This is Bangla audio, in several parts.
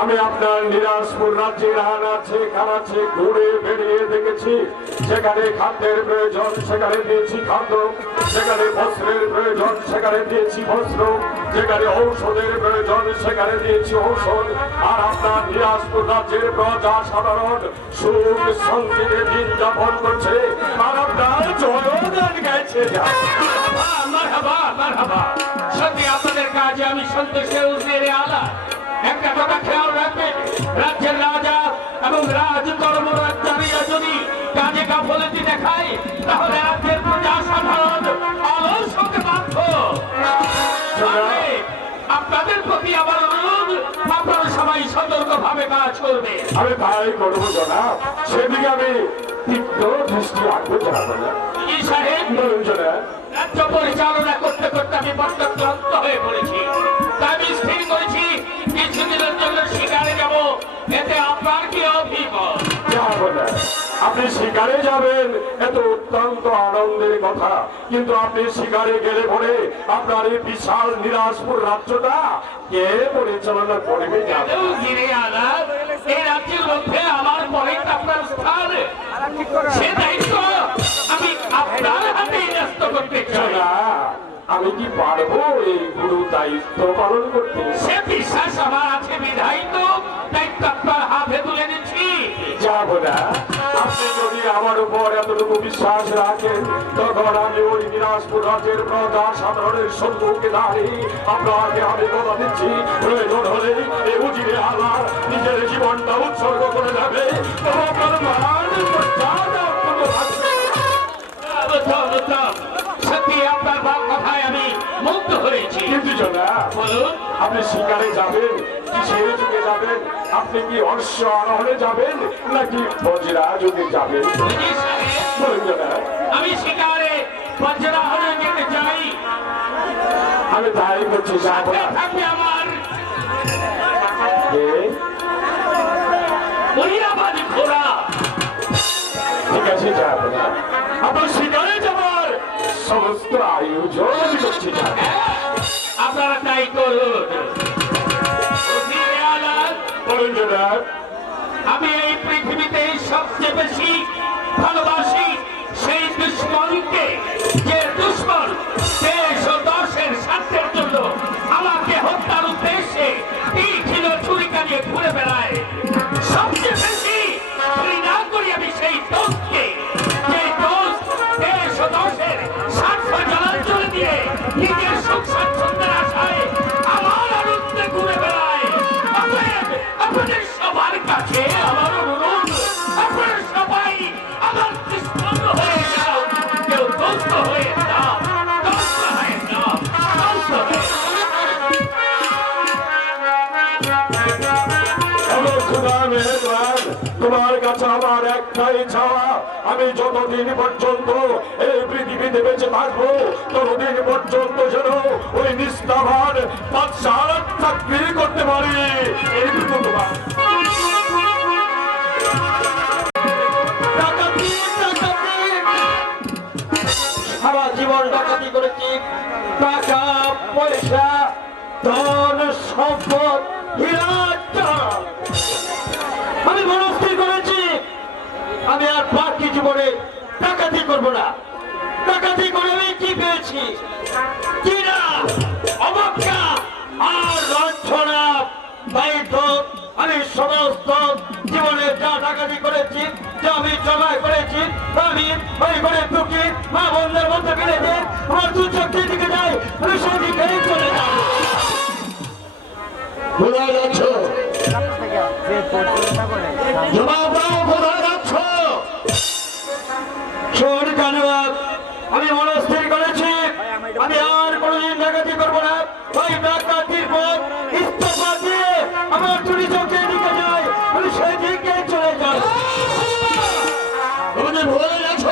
আমি আপনার নিরাজপুর রাজ্যের আনাচে কানাচে ঘুরে বেরিয়ে দেখেছি, যেখানে খাদ্যের প্রয়োজন সেখানে দিয়েছি খাদ্য, যেখানে বস্ত্রের প্রয়োজন সেখানে দিয়েছি বস্ত্র, যেখানে ঔষধের প্রয়োজন সেখানে দিয়েছি ঔষধ। আর আপনার নিরাজপুর রাজ্যের প্রজা সাধারণ সুখ শান্তিতে দিন যাপন করছে, আর আপনার জয়গান গাইছে। সত্যি আপনাদের কাজে আমি সন্তোষে উজেরে আলা। একটা কথা খেয়াল রাখবেন, রাজ্যের রাজা এবং রাজ কর্মরাজ্জারীরা যদি কাজে গাফলতি দেখায়, তাহলে রাজ্যের প্রজা সাধারণ অলস হতে বাধ্য। আপনাদের প্রতি আমার অনুরোধ, আপনারা সবাই সতর্কভাবে কাজ করবে। আমি তাই করবো জনাব, সেদিকে আমি তীব্র দৃষ্টি রাখবো জনাব। রাজ্য পরিচালনা করতে করতে আমি বড্ড ক্লান্ত হয়ে পড়েছি, তাই আমি স্থির করেছি কিছুদিনের জন্য শিকারে যাব। এতে আপনার কি অভিজ্ঞতা? আপনি শিকারে যাবেন, এত অত্যন্ত আনন্দের কথা, কিন্তু আপনি শিকারে গেলে পরে আপনার এই বিশাল নিরাজপুর রাজ্যটা কে পরিচালনা করবে? এই রাজ্যের মধ্যে আমার পরে আপনার স্থান, সে দায়িত্ব আমি আপনার হাতে ন্যস্ত করতে চাই। আমি কি পারবো এই গুরু দায়িত্ব পালন করতে? সে বিশ্বাস আমার আছে, বিধায়িত দায়িত্ব আপনার হাতে তুলে দিচ্ছি। যাবো না, আপনি যদি আমার উপর এতটুকু বিশ্বাস রাখেন, তখন আমি ওই নিরাজপুর রাজ্যের প্রজা সাধারণের সম্মুখে দাঁড়িয়ে আপনাকে আমি কথা দিচ্ছি, প্রয়োজন হলে এই উজিরে আল্লাহ নিজের জীবনটা উৎসর্গ করে যাবে। সত্যি আপনার কথায় আমি মুগ্ধ হয়েছি। কিন্তু বলুন, আপনি শিকারে যাবেন, কিসের যুগে যাবেন? আপনি কি অশ্ব আরোহণে যাবেন নাকি বজ্রা যুগে যাবেন? আমি শিকারে বজ্রারোহণে যেতে চাই। আমি তাই করছি। থাকবে আমার ঘোড়া। ঠিক আছে, যাবো না, আপনার শিকারে যাবার সমস্ত আয়োজন করছি। আপনারা তাই করুন। আমি এই পৃথিবীতে সবচেয়ে বেশি ভালোবাসি সেই দুশ্মনকে, যে দুশ্মন দেশ ও দশের স্বার্থের জন্য আমাকে হত্যার উদ্দেশ্যে তীক্ষ্ণ ছুরিকা নিয়ে ঘুরে বেড়ায়। সবচেয়ে বেশি ঘৃণা করি আমি সেই দোষকে, যে দোষ দেশ ও দশের স্বার্থ জলাঞ্জলি দিয়ে নিজের সুখ স্বাচ্ছন্দ্যের আশায় আমার আনন্দে ঘুরে বেড়ায়। আপনাদের সবার কাছে আমার অনুরোধ, আপনারা সবাই আমার দুশ্মন হয়ে যাও, কেউ দোস্ত হয়ে যাও, দোস্ত হয়ে যাও, দোস্ত হয়ে তোমার কাছে আমার একটাই চাওয়া, আমি যতদিন পর্যন্ত এই পৃথিবীতে বেঁচে থাকবো ততদিন পর্যন্ত যেন ওই নিস্তাভার বাদশার চাকরি করতে পারি। এইটুকু তোমার। সারা জীবন ডাকাতি করেছি, টাকা পয়সা ধন সম্পদ আমি মনস্থির করেছি আমি আর বাকি জীবনে ডাকাতি করবো না। ডাকাতি করে আমি কি পেয়েছি? কিনা অবজ্ঞা আর লাঞ্ছনা দায়িত্ব। আমি সমস্ত জীবনে যা ডাকাতি করেছি, যা আমি জমা করেছি, আমি ওই ঘরে ঢুকি মা বন্ধের মধ্যে ফেলেছি, আমার দু চোখের দিকে যাই, আমি সেদিকে চলে যাই। কোথায় যাচ্ছ? জবাব দাও, কোথায় যাচ্ছ? আমি মনস্থির করেছি আমি আর কোনদিন ডাকাতি করবো না। ওই ডাকাতির পর ইস্তফা দিয়ে আমার চুরি চোখের দিকে যাই, আমি সেই দিকে চলে যাই। তুমি ভুলে গেছ,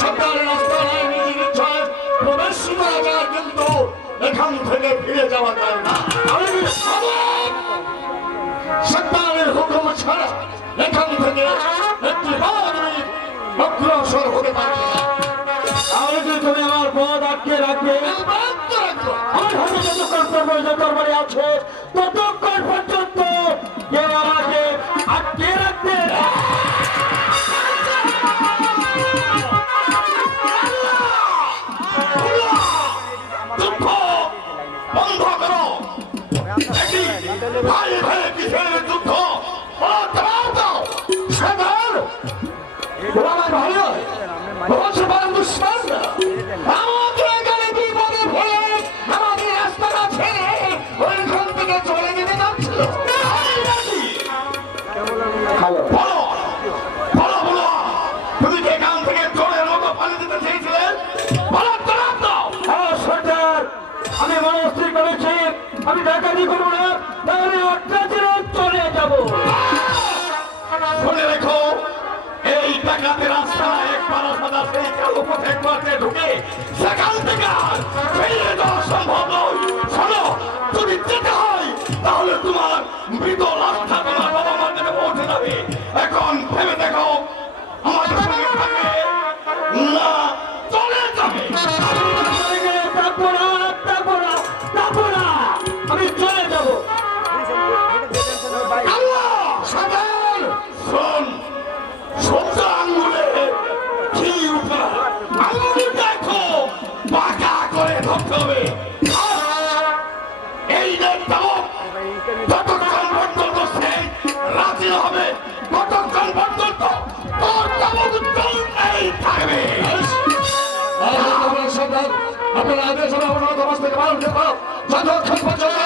সরকারের রাস্তায় নিজের ইচ্ছায় প্রবেশ করা যায়, কিন্তু এখান থেকে ফিরে যাওয়া যায় না। সরকারের হুকুম ছাড়া এখান থেকে একটি অগ্রসর হতে পারবে না। তাহলে যদি তুমি আমার পথ আটকে রাখবে, আমার হাতে যতক্ষণ তরবারি আছে ততক্ষণ আমাকে এখানে বিপদে ফেলে আমাকে রাস্তাটা ছেড়ে ওইখান থেকে চলে যেতে যাচ্ছিল। হ্যালো বলো বলো বলো, তুমি কি এখান থেকে চোরের মতো পালিয়ে যেতে চেয়েছিলেন? বলো জবাব দাও। হ্যাঁ সরকার, আমি মনস্থির করেছি আমি ডাকাতি করবো না, তাহলে অত্যাচারে চলে যাবো। শুনে রেখো, এই ডাকাতের রাস্তা একবার সাদা সেই কালো পথে পথে ঢুকে সেখান থেকে আর বেরিয়ে যাওয়া সম্ভব নয়। শোনো, যদি যেতে হয় তাহলে তোমার মৃত লাশটা তোমার বাবা মার কাছে পৌঁছে যাবে। এখন ভেবে দেখো, আমাদের সঙ্গে থাকবে না চলে যাবে। আমি চলে যাবো। সাজান শোন, সত্য আঙ্গুলে কি উঠা আঙ্গুল দেখো বাঁকা করে ধরতে হবে। এই যে তাবক ততক্ষণ পর্যন্ত সে রাজি হবে, ততক্ষণ পর্যন্ত তোর তাবক চলতেই থাকবে। আপনার আদেশ হবে আমার সমাজ থেকে পালন করবো, যতক্ষণ পর্যন্ত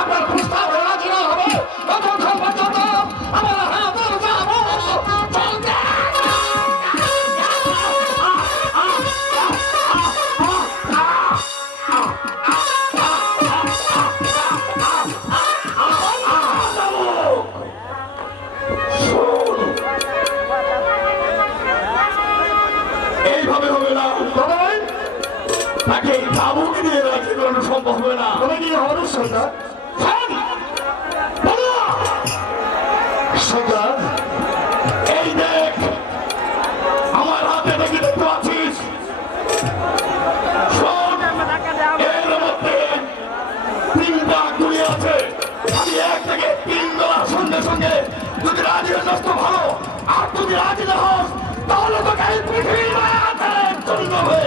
আপনার প্রস্তাব রাজি না হবে ততক্ষণ পর্যন্ত আমার হাতের যাবো চলতে। এইভাবে হবে না, তাকে তাবুক দিয়ে রাখতে কোনো সম্ভব হবে না। তবে কি হবে সরকার? সরকার এই দেখ, আমার হাতে দেখে দেখতে পাচ্ছিস, শোন, এর মধ্যে 3টা গুলি আছে। আমি 1 থেকে 3 বলার সঙ্গে সঙ্গে যদি রাজি হস তো ভালো, আর যদি রাজি না হস তাহলে তোকে এই পৃথিবীর মায়াতে চলতে হবে।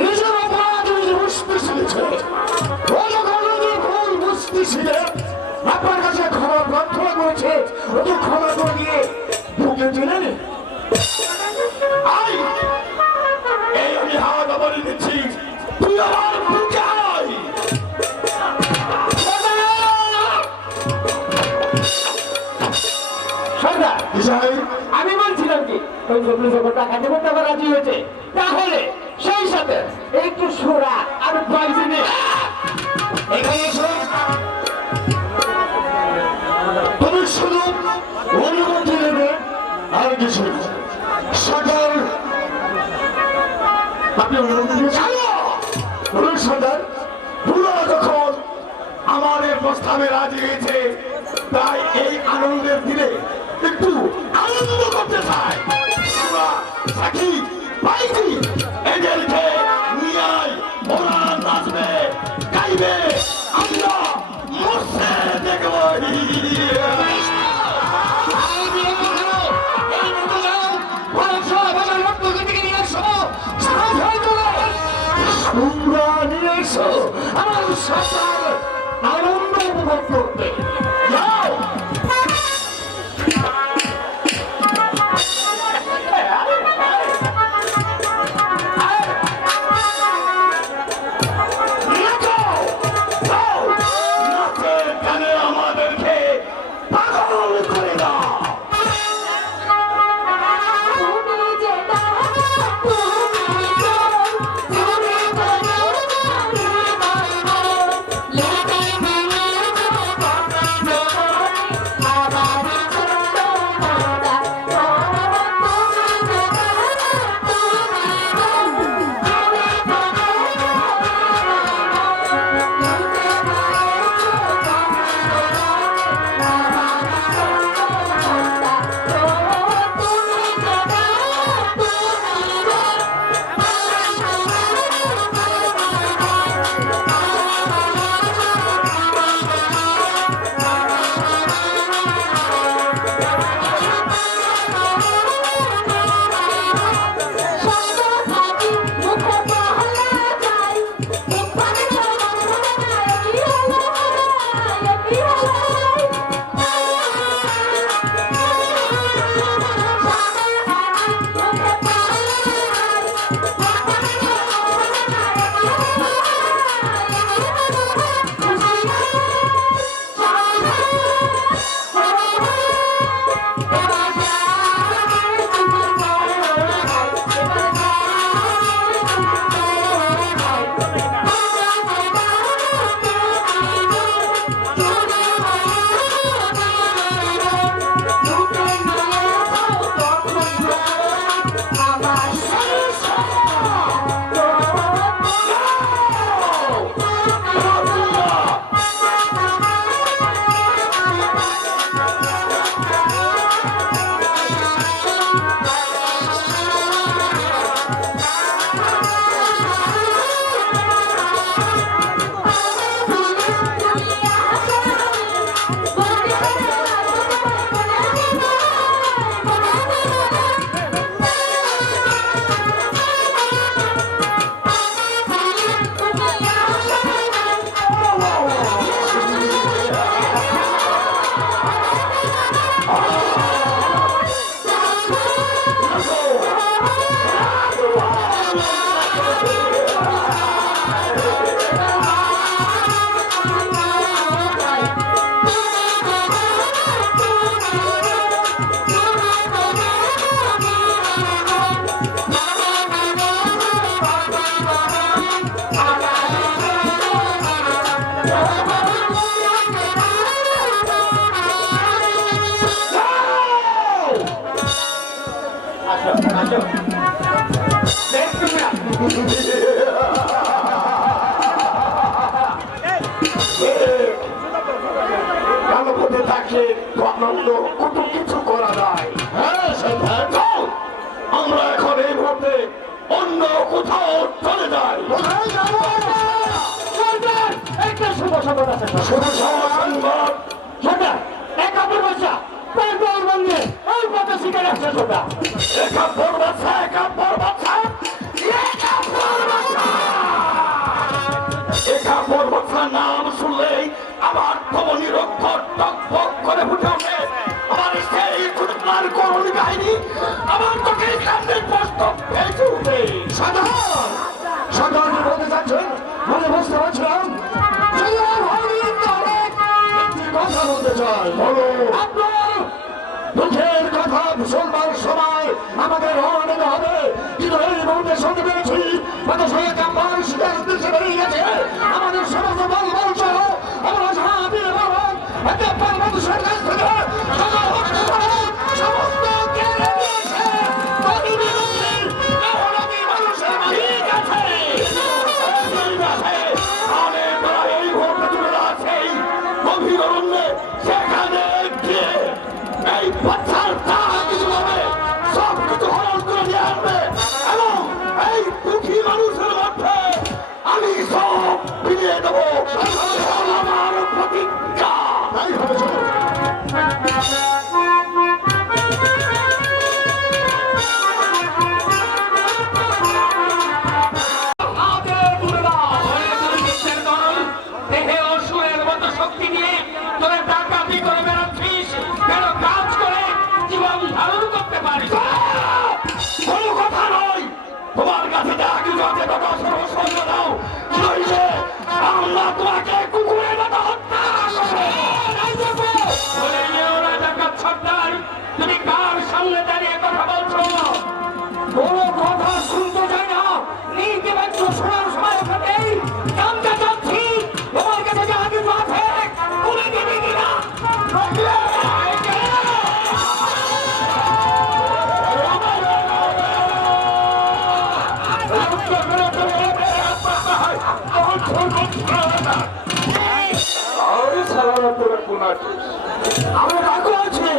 নিজের অপরাধ নিজে বুঝতে শিখেছে। ভুল বুঝতেছিলেন, আপনার কাছে ক্ষমা প্রার্থনা করেছে, ওকে ক্ষমা করে দিয়ে ঢুকে দিলেন। আই, এই আমি হাত বলে দিচ্ছি, তুই আমার বুকে আয়। সরকার আমি বলছিলাম কি, ওই জমি যখন টাকা দেবো টাকা রাজি হয়েছে, তাহলে সেই সাথে একটু সুরা আর পয়সা এখানে এসো। তুমি শুধু অনুমতি নেবে আর কিছু না। সরকার আপনি অনুমতি দিয়েছেন? বলুন সরকার। পুরো যখন আমাদের প্রস্তাবে রাজি হয়েছে, তাই এই আনন্দের দিনে একটু আনন্দ করতে চাই। আমরা সাক্ষী পাইছি, এদেরকে নিয়ে আয়, ওরা নাচবে গাইবে, আমরা মরছে দেখবো। তোমরা নিয়ে এসো আমার সরকার আনন্দ উপভোগ করতে। যাও। নাচের গানে আমাদেরকে পাগল করে দাও। তুমি আসো দেখ তোমরা কালো পথে থাকে আনন্দ কত কিছু করা যায়। হ্যাঁ সন্তান, চল। আমরা এখন এই মুহূর্তে অন্য কোথাও চলে যাই। কোথায় যাবো? সরকার একটা শুভ সংবাদ আছে শুভ সংবাদ। সরকার এক কাপড় বসা পেট্রোল বন্ধে ওই পথে শিকার আসছে সরকার একাত্তর বাচ্চা, একাত্তর বাচ্চা, একাত্তর বাচ্চা। একাত্তর বাচ্চার নাম শুনলেই আমার ধমনী রক্ত টকবক করে ফুটে ওঠে। আমার সেই ছোটবেলার করুণ কাহিনী আমার চোখের সামনে স্পষ্ট ভেসে ওঠে। সাধারণ সাধারণ বলতে চাচ্ছেন, বলে বুঝতে পারছিলাম। কথা বলতে চাই, বলো। আপনার দুঃখের কথা মুসলমান সবাই আমাদের অনেক হবে, কিন্তু এই মুহূর্তে শুনতে পেরেছি আমার শিকার উদ্দেশ্যে বেরিয়ে গেছে। আমাদের সমস্ত দল বল সহ আমরা সাহায্যের একটা মানুষের কাছ থেকে সমস্ত কেড়ে নিয়েছে। ঠিক আছে, আমি প্রায় এই মুহূর্তে চলে যাচ্ছি গভীর অরণ্যে। সেখানে গিয়ে এই বাচ্চার যা কিছু হবে সব কিছু হরণ করে নিয়ে আসবে এবং এই দুঃখী মানুষের মধ্যে আমি সব ফিরিয়ে দেবো। আমার প্রতিজ্ঞা। তাই হবে, চলো। দেহে অসুরের মতো শক্তি নিয়ে তোরা ডাকাতি করে বেড়াচ্ছিস, কেন কাজ করে জীবন ধারণ করতে পারিস? কোনো কথা নয়, তোমার কাছে যা কিছু আছে কথা সর্বস্ব দাও, নইলে আমরা তোমাকে কুকুরের মতো হত্যা করবো। বলে যেও না ডাকাত সর্দার, তুমি কার সামনে দাঁড়িয়ে কথা বলছো? কোনো কথা শুনতে চাই না, নীতি বাক্য শোনার সময় ওখানেই জানতে চাচ্ছি তোমার কাছে যা কিছু আছে তুলে দিবি কিনা? আরে সালারা তোরা কোন আছিস? আমরা ডাকু আছি।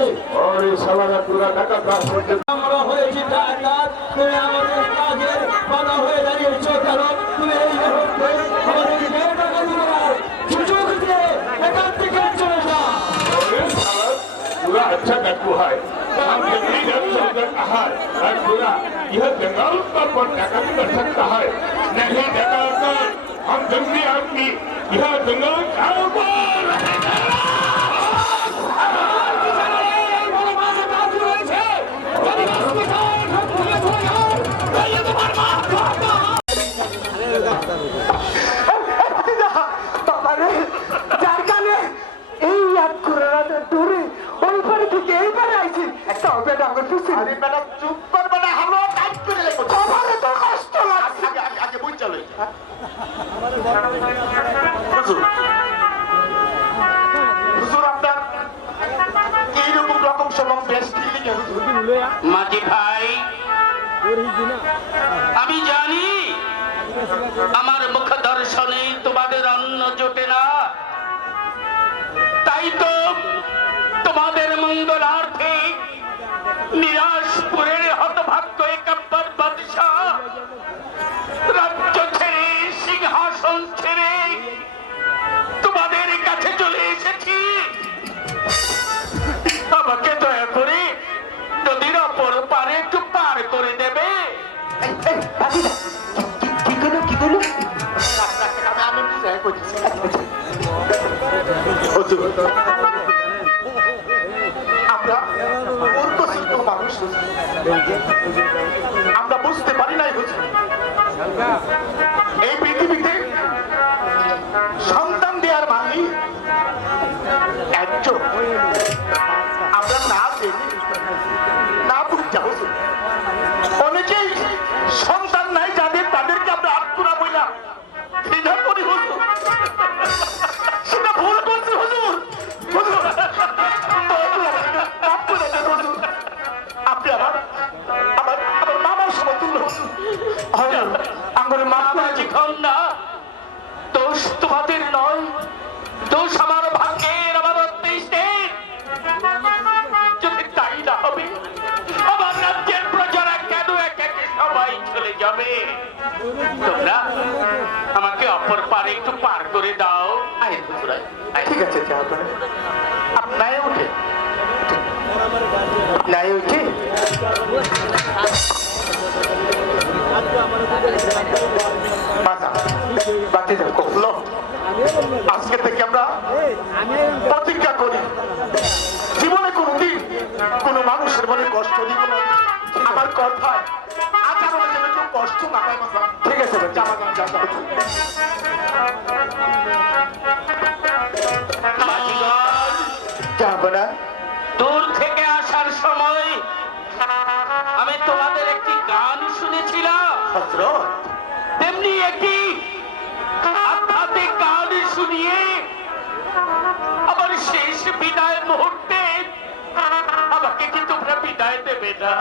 আরে সালারা তোরা ডাকা কাজ করতে আমরা হয়েছি ডাকাত, তুমি আমাদের কাজের বাধা হয়ে দাঁড়িয়েছো কেন? তুমি এই মুহূর্তে আমাদের দেড় টাকা দিবে না, সুযোগ দিয়ে এখান থেকে চলে যা। अरे साला पूरा अच्छा डाकू है। हम जंगली डाकू का है और पूरा यह जंगल पर डाकू कर सकता है। नहीं डका कर हम जंगली आदमी यह जंगल का ऊपर যার কানে এই এক করে দূরে ওই পারে থেকে এই পারে আইছি একটা হবে ডাঙ্গর খুশি। अरे बेटा चुप कर बेटा हम लोग टाइप कर ले আমারে তো কষ্ট লাগছে। आगे आगे बुझ चले হুজুর আপনার এইরকম রকম সব বেশ দিলি কেন হুজুর? মাঝি ভাই, আমি জানি আমার মুখ দর্শনে তোমাদের অন্ন জোটে না, তাই তো তোমাদের মঙ্গলার্থে নিরাশপুরের হতভাগ্য একাব্বর বাদশাহ রাজ্য ছেড়ে সিংহাসন ছেড়ে তোমাদের কাছে চলে এসেছি। আমাকে দয়া করে নদীর অপর পারে একটু পার করে দেবে। আমরা উর্বশিষ্ট মানুষ আমরা বুঝতে পারি নাই হুজুর এই পৃথিবীতে সন্তান দেওয়ার মানি একজন আমরা না জেনে না বুঝতে হুজুর অনেকেই সন্তান নাই যাদের তাদেরকে আমরা আত্মরা বইলাম ঘৃণা করি হুজুর সেটা ভুল করছি হুজুর হুজুর আপনি আমার আমার আঙ্গুল মাফ করে বাবাজি খান না, দোষ তোমাদের নয়, দোষ আমার ভাগ্যের, আমার অদৃষ্টের। যদি তাই না হবে, আমার রাজ্যের প্রজারা কেন এক একে সবাই চলে যাবে? তোমরা আমাকে অপর পারে একটু পার করে দাও। আয় হুজুরাই, আয়। ঠিক আছে জাহাপনা আপনায় উঠে নাই উঠে বাতি যাও কখনো আজকে থেকে আমরা প্রতিজ্ঞা করি জীবনে কোনদিন কোনো মানুষের মনে কষ্ট দিব না। আমার কথা আজ আমার যেন কেউ কষ্ট না পায়। মাথা ঠিক আছে জামা গান জামা জাহাপনা দূর থেকে আসার সময় আমি তোমাদের একটি গান শুনেছিলাম, হযরত তেমনি একটি আধ্যাত্মিক গান শুনিয়ে আমার শেষ বিদায় মুহূর্তে আমাকে কি তোমরা বিদায় দেবে না?